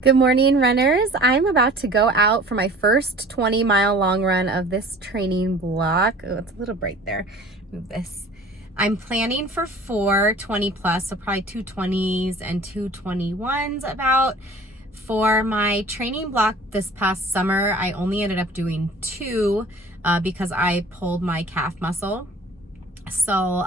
Good morning, runners. I'm about to go out for my first 20-mile long run of this training block. Oh, it's a little bright there. Move this. I'm planning for 4 20 plus, so probably 2 20s and 2 21s about. For my training block this past summer, I only ended up doing 2 because I pulled my calf muscle. So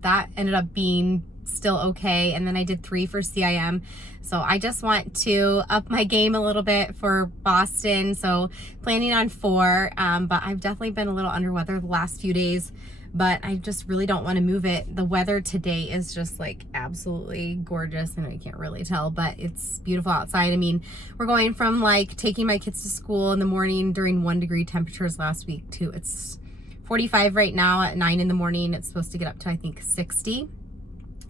that ended up being still okay. And then I did 3 for CIM. So I just want to up my game a little bit for Boston. So planning on 4, but I've definitely been a little under weather the last few days, but I just really don't want to move it. The weather today is just like absolutely gorgeous, and I can't really tell, but it's beautiful outside. I mean, we're going from like taking my kids to school in the morning during 1-degree temperatures last week to it's 45 right now at 9 in the morning. It's supposed to get up to, I think, 60.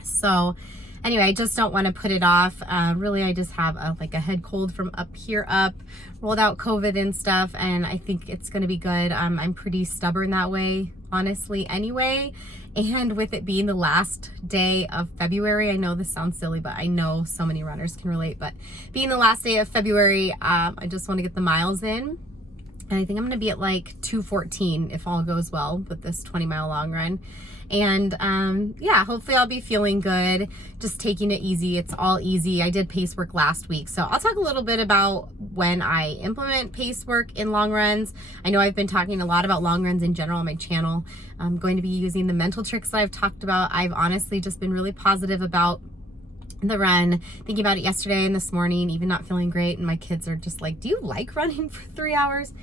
So anyway, I just don't want to put it off. Really, I just have a head cold from up here up, rolled out COVID and stuff, and I think it's going to be good. I'm pretty stubborn that way, honestly, anyway. And with it being the last day of February, I know this sounds silly, but I know so many runners can relate, but being the last day of February, I just want to get the miles in. And I think I'm going to be at like 2:14 if all goes well with this 20-mile long run. And yeah, hopefully I'll be feeling good, just taking it easy. It's all easy. I did pace work last week, so I'll talk a little bit about when I implement pace work in long runs. I know I've been talking a lot about long runs in general on my channel. I'm going to be using the mental tricks that I've talked about. I've honestly just been really positive about the run, thinking about it yesterday and this morning, even not feeling great. And my kids are just like, do you like running for 3 hours?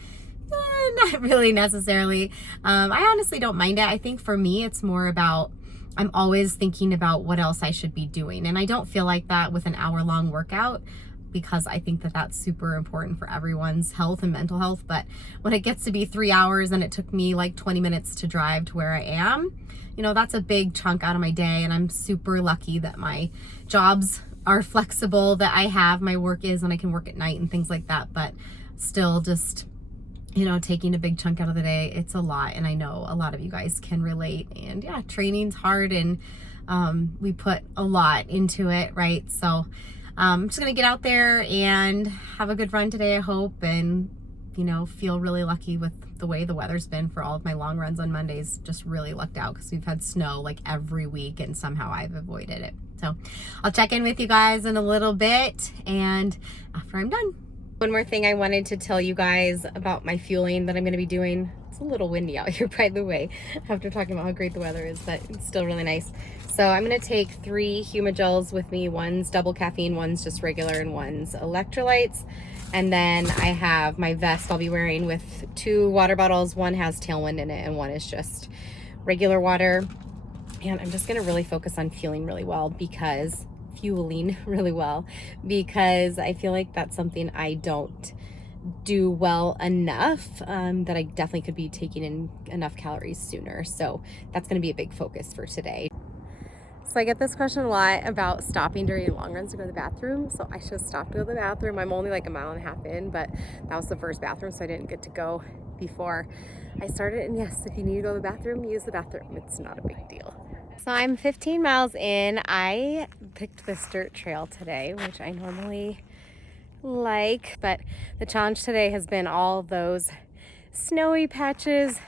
Not really necessarily. I honestly don't mind it. I think for me, it's more about, I'm always thinking about what else I should be doing. And I don't feel like that with an hour-long workout, because I think that that's super important for everyone's health and mental health. But when it gets to be 3 hours and it took me like 20 minutes to drive to where I am, you know, that's a big chunk out of my day. And I'm super lucky that my jobs are flexible, that I have my work is, and I can work at night and things like that. But still, just, you know, taking a big chunk out of the day, it's a lot. And I know a lot of you guys can relate. And yeah, training's hard, and we put a lot into it, right? So I'm just gonna get out there and have a good run today, I hope, and, you know, feel really lucky with the way the weather's been for all of my long runs on Mondays. Just really lucked out because we've had snow like every week, and somehow I've avoided it. So I'll check in with you guys in a little bit, and after I'm done. One more thing I wanted to tell you guys about my fueling that I'm going to be doing. It's a little windy out here, by the way, after talking about how great the weather is, but it's still really nice. So I'm going to take 3 Humagels with me. One's double caffeine, one's just regular, and one's electrolytes. And then I have my vest I'll be wearing with 2 water bottles. One has Tailwind in it, and one is just regular water. And I'm just going to really focus on fueling really well, because I feel like that's something I don't do well enough, that I definitely could be taking in enough calories sooner. So that's going to be a big focus for today. So I get this question a lot about stopping during long runs to go to the bathroom. So I should stop to go to the bathroom. I'm only like a mile and a half in, but that was the first bathroom, so I didn't get to go before I started. And yes, if you need to go to the bathroom, use the bathroom. It's not a big deal. So I'm 15 miles in. I picked this dirt trail today, which I normally like, but the challenge today has been all those snowy patches.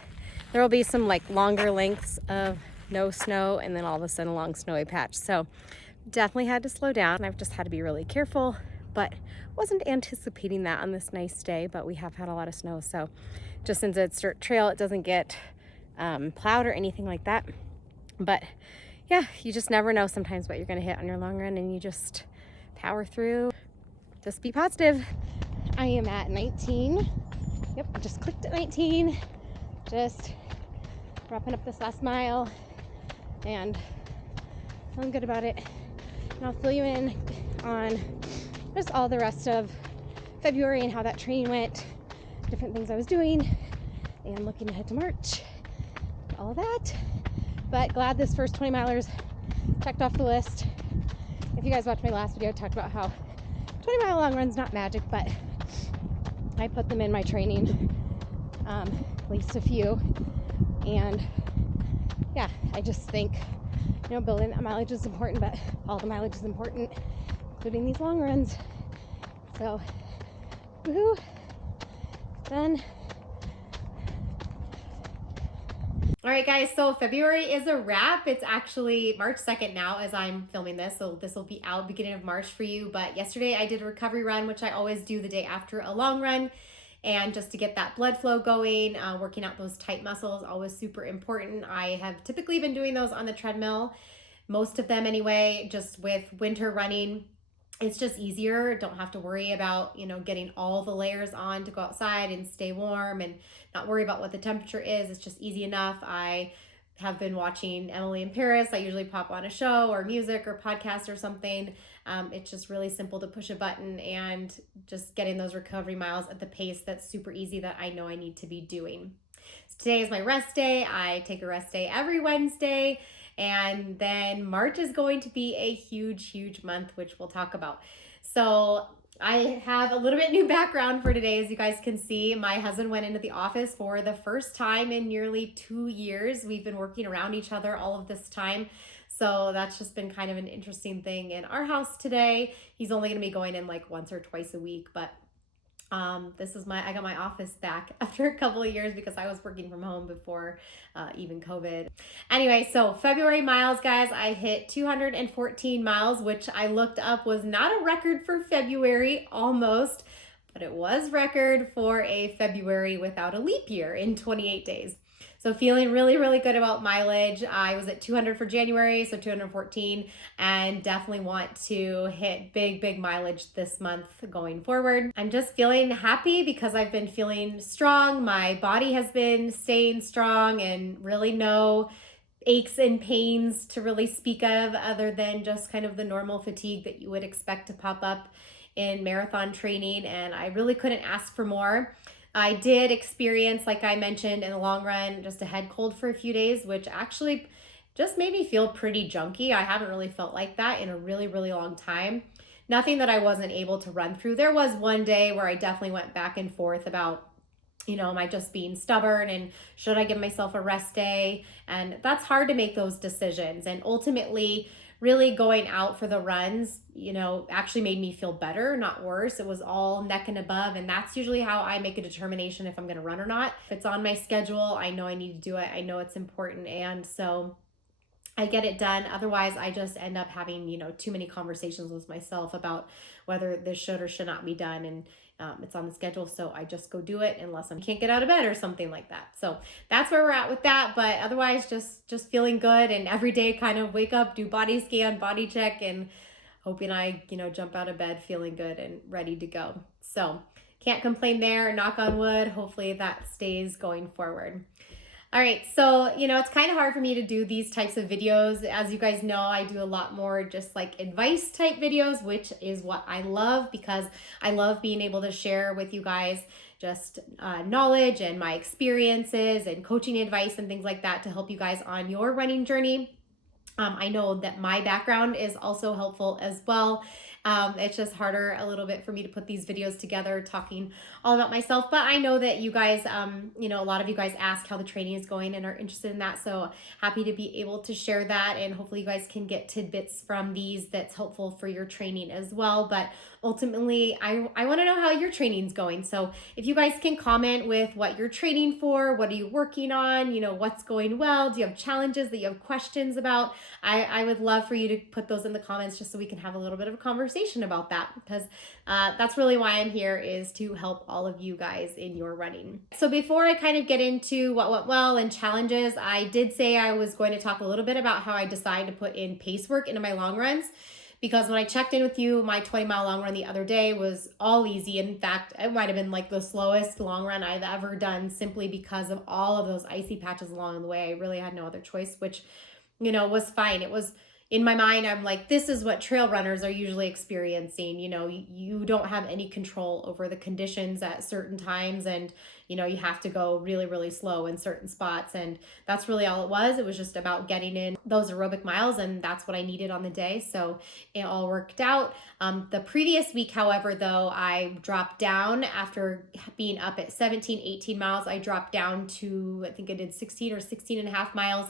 There will be some like longer lengths of no snow, and then all of a sudden a long snowy patch. So definitely had to slow down. I've just had to be really careful, but wasn't anticipating that on this nice day, but we have had a lot of snow. So just since it's dirt trail, it doesn't get plowed or anything like that. But yeah, you just never know sometimes what you're going to hit on your long run, and you just power through. Just be positive. I am at 19. Yep, I just clicked at 19. Just wrapping up this last mile and feeling good about it. And I'll fill you in on just all the rest of February and how that training went, different things I was doing, and looking ahead to March, all that. But glad this first 20 milers checked off the list. If you guys watched my last video, I talked about how 20-mile long run's not magic, but I put them in my training, at least a few. And yeah, I just think, you know, building that mileage is important, but all the mileage is important, including these long runs. So, woohoo, done. All right, guys, so February is a wrap. It's actually March 2nd now as I'm filming this, so this will be out beginning of March for you. But yesterday I did a recovery run, which I always do the day after a long run. And just to get that blood flow going, working out those tight muscles, always super important. I have typically been doing those on the treadmill, most of them anyway, just with winter running. It's just easier. Don't have to worry about, getting all the layers on to go outside and stay warm and not worry about what the temperature is. It's just easy enough. I have been watching Emily in Paris. I usually pop on a show or music or podcast or something. It's just really simple to push a button and just getting those recovery miles at the pace that's super easy that I know I need to be doing. So today is my rest day. I take a rest day every Wednesday. And then March is going to be a huge, huge month, which we'll talk about. So I have a little bit new background for today. As you guys can see, my husband went into the office for the first time in nearly 2 years. We've been working around each other all of this time. So that's just been kind of an interesting thing in our house today. He's only going to be going in like once or twice a week, but I got my office back after a couple of years because I was working from home before even COVID. Anyway, so February miles, guys, I hit 214 miles, which I looked up was not a record for February, almost, but it was record for a February without a leap year in 28 days. So feeling really, really good about mileage. I was at 200 for January, so 214, and definitely want to hit big, big mileage this month going forward. I'm just feeling happy because I've been feeling strong. My body has been staying strong and really no aches and pains to really speak of other than just kind of the normal fatigue that you would expect to pop up in marathon training, and I really couldn't ask for more. I did experience, like I mentioned in the long run, just a head cold for a few days, which actually just made me feel pretty junky. I haven't really felt like that in a really, really long time. Nothing that I wasn't able to run through. There was one day where I definitely went back and forth about, am I just being stubborn and should I give myself a rest day? And that's hard to make those decisions. And ultimately, really going out for the runs, actually made me feel better, not worse. It was all neck and above. And that's usually how I make a determination if I'm going to run or not. If it's on my schedule, I know I need to do it. I know it's important. And so I get it done. Otherwise, I just end up having, too many conversations with myself about whether this should or should not be done. And it's on the schedule, so I just go do it unless I can't get out of bed or something like that. So that's where we're at with that. But otherwise, just feeling good, and every day kind of wake up, do body scan, body check, and hoping I, jump out of bed feeling good and ready to go. So can't complain there. Knock on wood. Hopefully that stays going forward. All right, so, it's kind of hard for me to do these types of videos. As you guys know, I do a lot more just like advice type videos, which is what I love because I love being able to share with you guys just knowledge and my experiences and coaching advice and things like that to help you guys on your running journey. I know that my background is also helpful as well. It's just harder a little bit for me to put these videos together talking all about myself, but I know that you guys, a lot of you guys ask how the training is going and are interested in that. So happy to be able to share that, and hopefully you guys can get tidbits from these that's helpful for your training as well. But ultimately, I want to know how your training's going. So if you guys can comment with what you're training for, what are you working on, what's going well, do you have challenges that you have questions about? I would love for you to put those in the comments just so we can have a little bit of a conversation about that, because that's really why I'm here, is to help all of you guys in your running. So before I kind of get into what went well and challenges, I did say I was going to talk a little bit about how I decided to put in pace work into my long runs. Because when I checked in with you, my 20-mile long run the other day was all easy. In fact, it might have been like the slowest long run I've ever done, simply because of all of those icy patches along the way. I really had no other choice, which, was fine. It was, in my mind, I'm like, this is what trail runners are usually experiencing. You don't have any control over the conditions at certain times, and you have to go really, really slow in certain spots. And that's really all it was. It was just about getting in those aerobic miles, and that's what I needed on the day. So it all worked out. The previous week, however, though, I dropped down after being up at 17, 18 miles. I dropped down to, I think I did 16 or 16 and a half miles.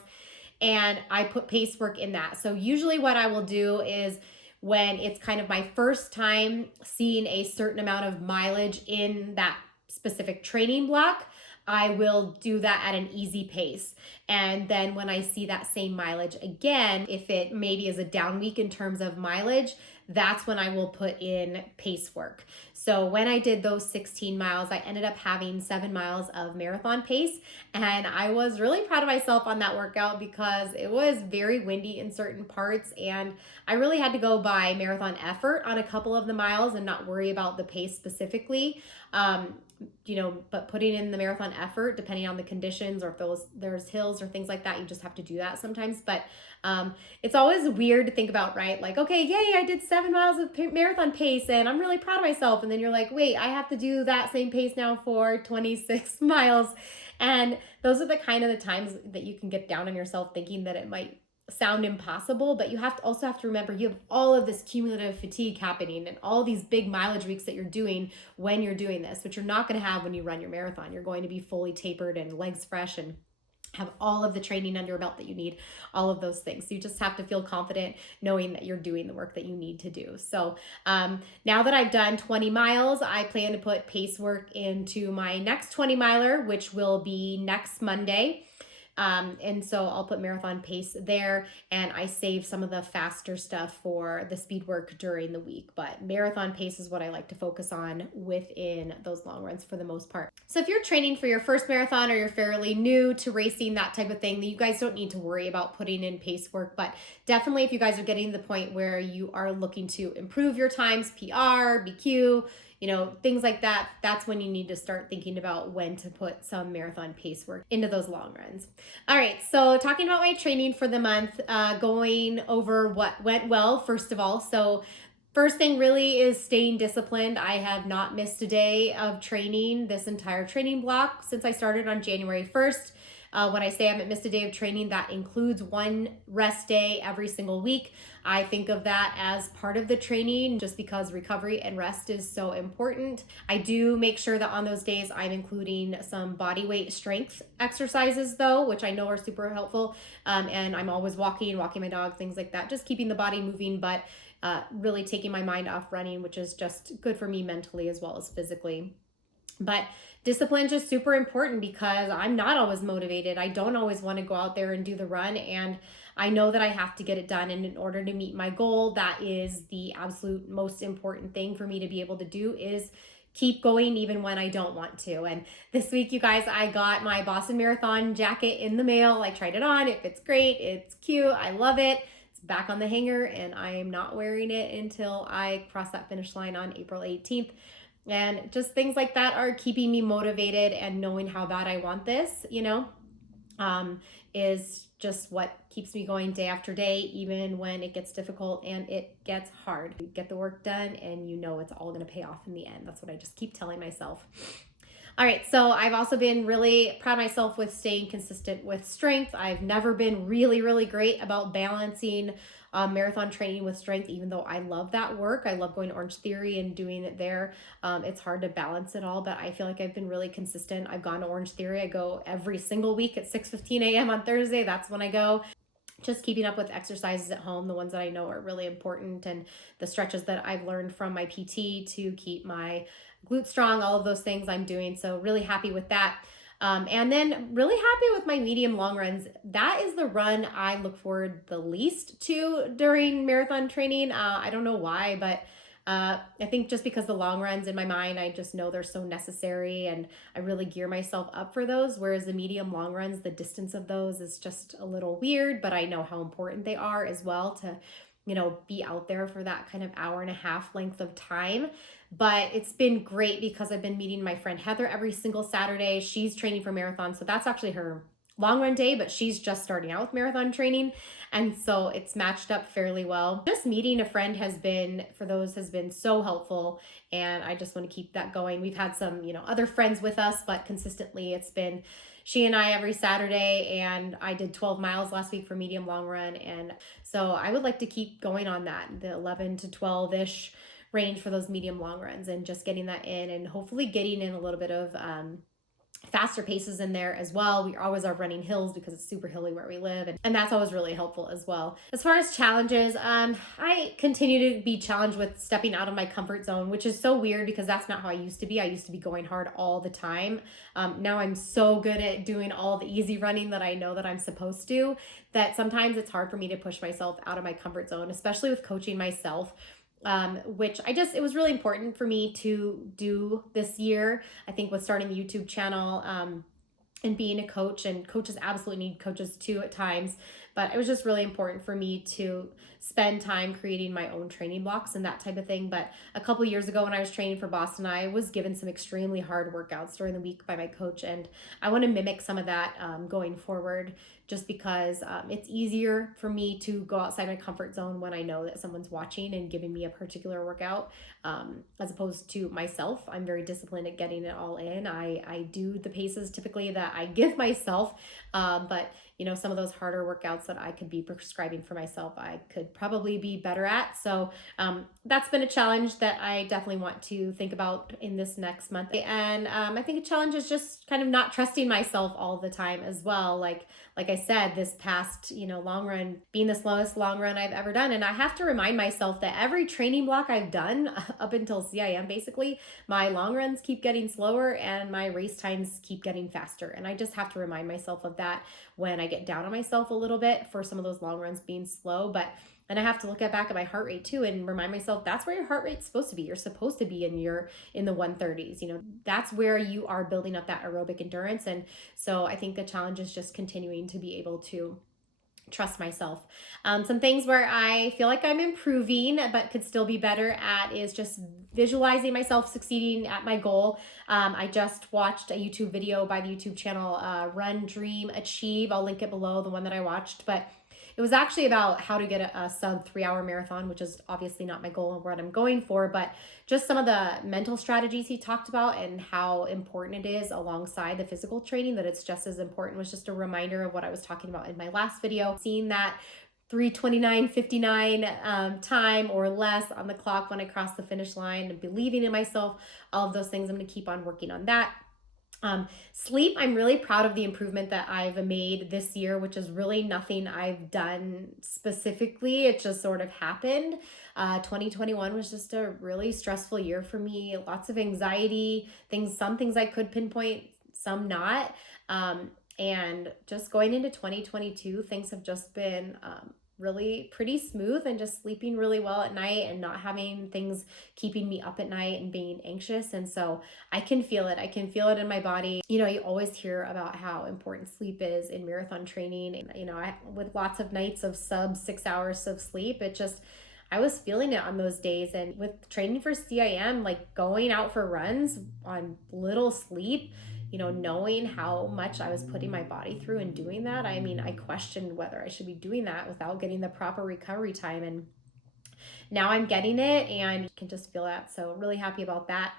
And I put pace work in that. So usually what I will do is when it's kind of my first time seeing a certain amount of mileage in that specific training block, I will do that at an easy pace. And then when I see that same mileage again, if it maybe is a down week in terms of mileage, that's when I will put in pace work. So when I did those 16 miles, I ended up having 7 miles of marathon pace. And I was really proud of myself on that workout because it was very windy in certain parts. And I really had to go by marathon effort on a couple of the miles and not worry about the pace specifically. But putting in the marathon effort, depending on the conditions or if there's hills or things like that, you just have to do that sometimes. But it's always weird to think about, right? Like, okay, yay, I did 7 miles of marathon pace and I'm really proud of myself. And then you're like, wait, I have to do that same pace now for 26 miles. And those are the times that you can get down on yourself thinking that it might sound impossible, but you also have to remember you have all of this cumulative fatigue happening and all these big mileage weeks that you're doing when you're doing this, which you're not going to have when you run your marathon. You're going to be fully tapered and legs fresh and have all of the training under your belt that you need, all of those things. So you just have to feel confident knowing that you're doing the work that you need to do. So now that I've done 20 miles, I plan to put pace work into my next 20 miler, which will be next Monday. And so I'll put marathon pace there, and I save some of the faster stuff for the speed work during the week. But marathon pace is what I like to focus on within those long runs for the most part. So if you're training for your first marathon or you're fairly new to racing, that type of thing, then you guys don't need to worry about putting in pace work. But definitely if you guys are getting to the point where you are looking to improve your times, PR, BQ, things like that, that's when you need to start thinking about when to put some marathon pace work into those long runs. All right, so talking about my training for the month, going over what went well, first of all. So first thing really is staying disciplined. I have not missed a day of training this entire training block since I started on January 1st. When I say I haven't missed a day of training, that includes one rest day every single week. I think of that as part of the training just because recovery and rest is so important. I do make sure that on those days I'm including some body weight strength exercises though, which I know are super helpful. And I'm always walking my dog, things like that, just keeping the body moving, but really taking my mind off running, which is just good for me mentally as well as physically. But discipline is just super important because I'm not always motivated. I don't always want to go out there and do the run, and I know that I have to get it done. And in order to meet my goal, that is the absolute most important thing for me to be able to do is keep going even when I don't want to. And this week, you guys, I got my Boston Marathon jacket in the mail. I tried it on. It fits great. It's cute. I love it. It's back on the hanger, and I am not wearing it until I cross that finish line on April 18th. And just things like that are keeping me motivated, and knowing how bad I want this, is just what keeps me going day after day, even when it gets difficult and it gets hard. You get the work done and it's all going to pay off in the end. That's what I just keep telling myself. All right, so I've also been really proud of myself with staying consistent with strength. I've never been really, really great about balancing marathon training with strength, even though I love that work. I love going to Orange Theory and doing it there. It's hard to balance it all, but I feel like I've been really consistent. I've gone to Orange Theory. I go every single week at 6:15 a.m. on Thursday. That's when I go. Just keeping up with exercises at home, the ones that I know are really important, and the stretches that I've learned from my PT to keep my glute strong, all of those things I'm doing. So really happy with that. And then really happy with my medium long runs. That is the run I look forward the least to during marathon training. I don't know why, but I think just because the long runs in my mind, I just know they're so necessary and I really gear myself up for those. Whereas the medium long runs, the distance of those is just a little weird, but I know how important they are as well to, be out there for that kind of hour and a half length of time. But it's been great because I've been meeting my friend Heather every single Saturday. She's training for marathon. So that's actually her long run day, but she's just starting out with marathon training. And so it's matched up fairly well. Just meeting a friend has been so helpful. And I just want to keep that going. We've had some, other friends with us, but consistently it's been she and I every Saturday, and I did 12 miles last week for medium long run. And so I would like to keep going on that, the 11 to 12-ish range for those medium long runs, and just getting that in and hopefully getting in a little bit of faster paces in there as well. We always are running hills because it's super hilly where we live, and that's always really helpful as well. As far as challenges, I continue to be challenged with stepping out of my comfort zone, which is so weird because that's not how I used to be. I used to be going hard all the time. Now I'm so good at doing all the easy running that I know that I'm supposed to, that sometimes it's hard for me to push myself out of my comfort zone, especially with coaching myself, which it was really important for me to do this year. I think with starting the YouTube channel, and being a coach, and coaches absolutely need coaches too at times, but it was just really important for me to spend time creating my own training blocks and that type of thing. But a couple years ago when I was training for Boston, I was given some extremely hard workouts during the week by my coach, and I want to mimic some of that going forward, just because it's easier for me to go outside my comfort zone when I know that someone's watching and giving me a particular workout, as opposed to myself. I'm very disciplined at getting it all in. I do the paces typically that I give myself, but some of those harder workouts that I could be prescribing for myself, I could probably be better at. So that's been a challenge that I definitely want to think about in this next month. And I think a challenge is just kind of not trusting myself all the time as well. Like I said, this past, long run being the slowest long run I've ever done. And I have to remind myself that every training block I've done up until CIM, basically, my long runs keep getting slower and my race times keep getting faster. And I just have to remind myself of that when I get down on myself a little bit for some of those long runs being slow. And I have to look back at my heart rate too and remind myself that's where your heart rate's supposed to be. You're supposed to be in the 130s. That's where you are building up that aerobic endurance. And so I think the challenge is just continuing to be able to trust myself. Some things where I feel like I'm improving but could still be better at is just visualizing myself succeeding at my goal. I just watched a YouTube video by the YouTube channel Run, Dream, Achieve. I'll link it below, the one that I watched, but it was actually about how to get a sub 3-hour marathon, which is obviously not my goal and what I'm going for, but just some of the mental strategies he talked about and how important it is alongside the physical training, that it's just as important, was just a reminder of what I was talking about in my last video. Seeing that 3:29:59 time or less on the clock when I cross the finish line, and believing in myself, all of those things, I'm going to keep on working on that. Sleep, I'm really proud of the improvement that I've made this year, which is really nothing I've done specifically. It just sort of happened. 2021 was just a really stressful year for me. Lots of anxiety, some things I could pinpoint, some not. And just going into 2022, things have just been really pretty smooth, and just sleeping really well at night and not having things keeping me up at night and being anxious. And so I can feel it. I can feel it in my body. You always hear about how important sleep is in marathon training. And, with lots of nights of sub 6 hours of sleep, I was feeling it on those days. And with training for CIM, like going out for runs on little sleep, knowing how much I was putting my body through and doing that, I questioned whether I should be doing that without getting the proper recovery time. And now I'm getting it and you can just feel that. So really happy about that.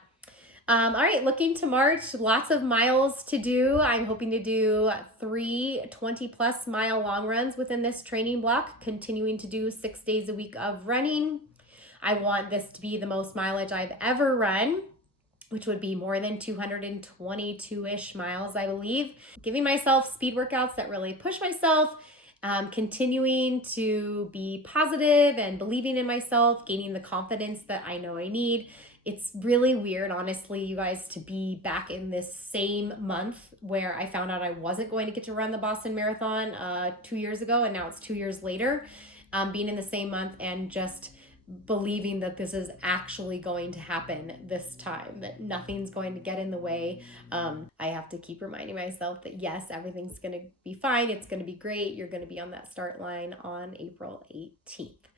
All right, looking to March, lots of miles to do. I'm hoping to do 3 20+ mile long runs within this training block, continuing to do 6 days a week of running. I want this to be the most mileage I've ever run, which would be more than 222-ish miles, I believe. Giving myself speed workouts that really push myself, continuing to be positive and believing in myself, gaining the confidence that I know I need. It's really weird, honestly, you guys, to be back in this same month where I found out I wasn't going to get to run the Boston Marathon 2 years ago, and now it's 2 years later, being in the same month and just believing that this is actually going to happen this time, that nothing's going to get in the way. I have to keep reminding myself that yes, everything's going to be fine. It's going to be great. You're going to be on that start line on April 18th.